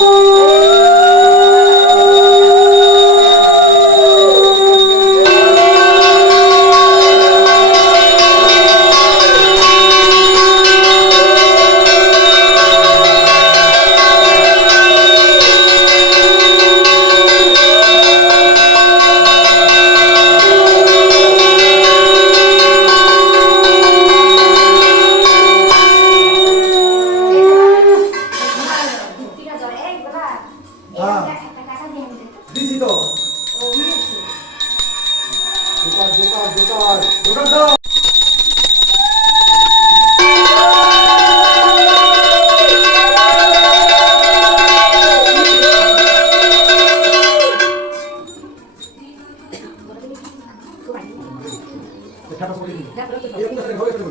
হ্যাঁ দিছি তো দোকান দোকান দোকান দোকান দাও ঠাটা পড়ে নি এরকম করে হবে তো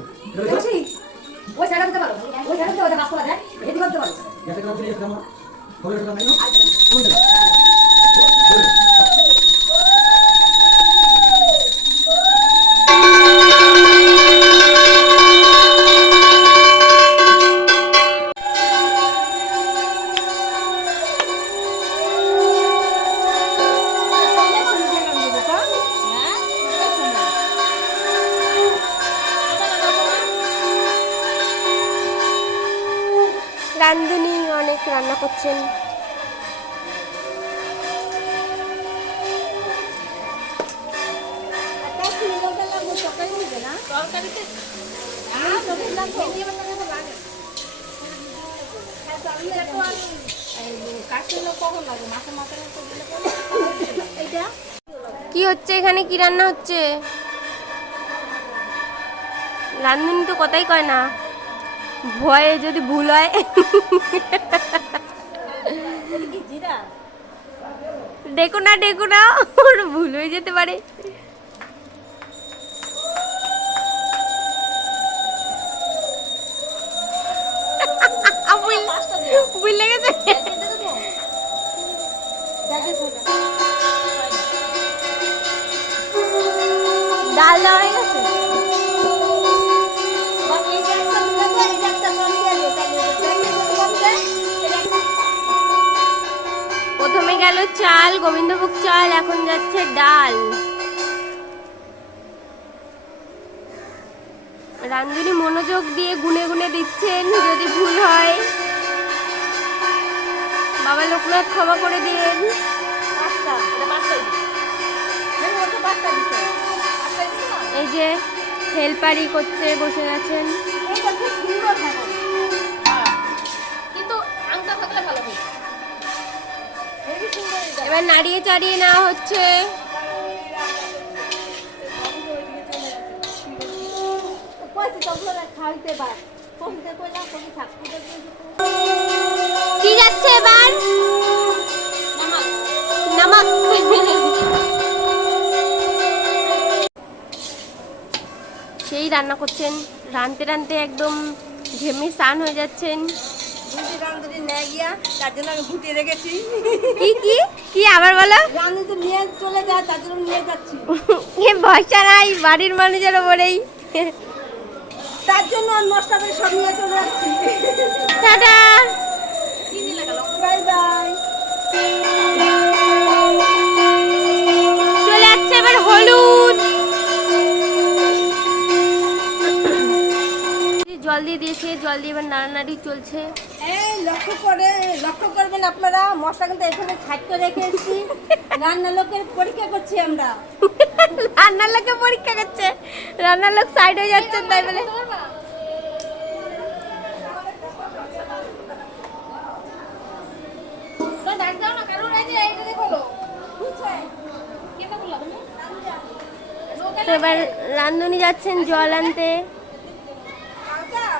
ওই সাইডে পারো দিতে ওটা বাস করা যায় এদিকে দিতে পারো এতে কাজ করে এসে আমার হবে তো নাই রান্ধুনি অনেক রান্না করছেন। কি হচ্ছে এখানে? কি রান্না হচ্ছে? রান্ধুনি তো কথাই কয় না। ভয়ে যদি ভুল হয়। দেখো না দেখো না ভুল হয়ে যেতে পারে। ডাল দেওয়া হয়ে গেছে প্রথমে গেল চাল গোবিন্দভোগ চাল এখন যাচ্ছে ডাল। রান্ধুনি মনোযোগ দিয়ে গুনে গুনে দিচ্ছেন যদি ভুল হয়। বাবা লোকনাথ ক্ষমা করে দিলেন। এই যে হেল্পারি করতে বসে গেছেন এবার নাড়িয়ে চাড়িয়ে নেওয়া হচ্ছে। কি যাচ্ছে এবার। রান্না করছেন। রানতে রানতে একদম ঘেমে স্নান হয়ে যাচ্ছেন। কি কি কি আবার বলো? চলে যায় তার জন্য নিয়ে যাচ্ছি। এ ভরসা নাই বাড়ির মানুষের ওপরেই। তার জন্য আমি নষ্ট করে সব নিয়ে চলে যাচ্ছি। টাটা। Bye bye. দিয়েছে জল দিয়ে এবার নাড়ানাড়ি চলছে। এই লক্ষ্য করে লক্ষ্য করবেন আপনারা মশলা কিন্তু এখানে সাইড করে রেখে এসেছি। রান্না লোকের পরীক্ষা করছি আমরা। রান্নার লোকে পরীক্ষা করছে। রান্নার লোক সাইড হয়ে যাচ্ছেন তাই বলে। এবার রান্ধুনি যাচ্ছেন জল আনতে।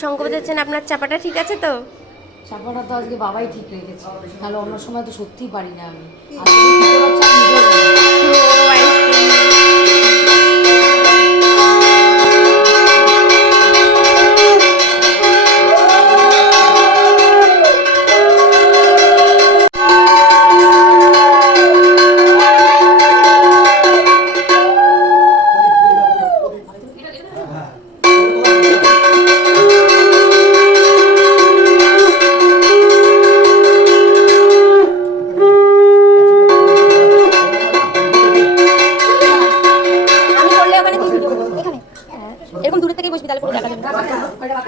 শঙ্কর বলছেন আপনার চাপাটা ঠিক আছে তো? চাপাটা তো আজকে বাবাই ঠিক রেখেছে। তাহলে অন্য সময় তো সত্যিই পারি না আমি।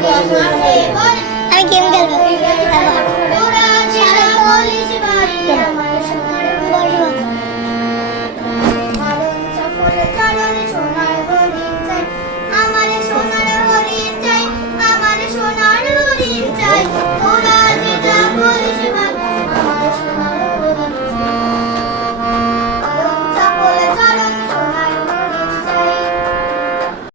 Deus nos.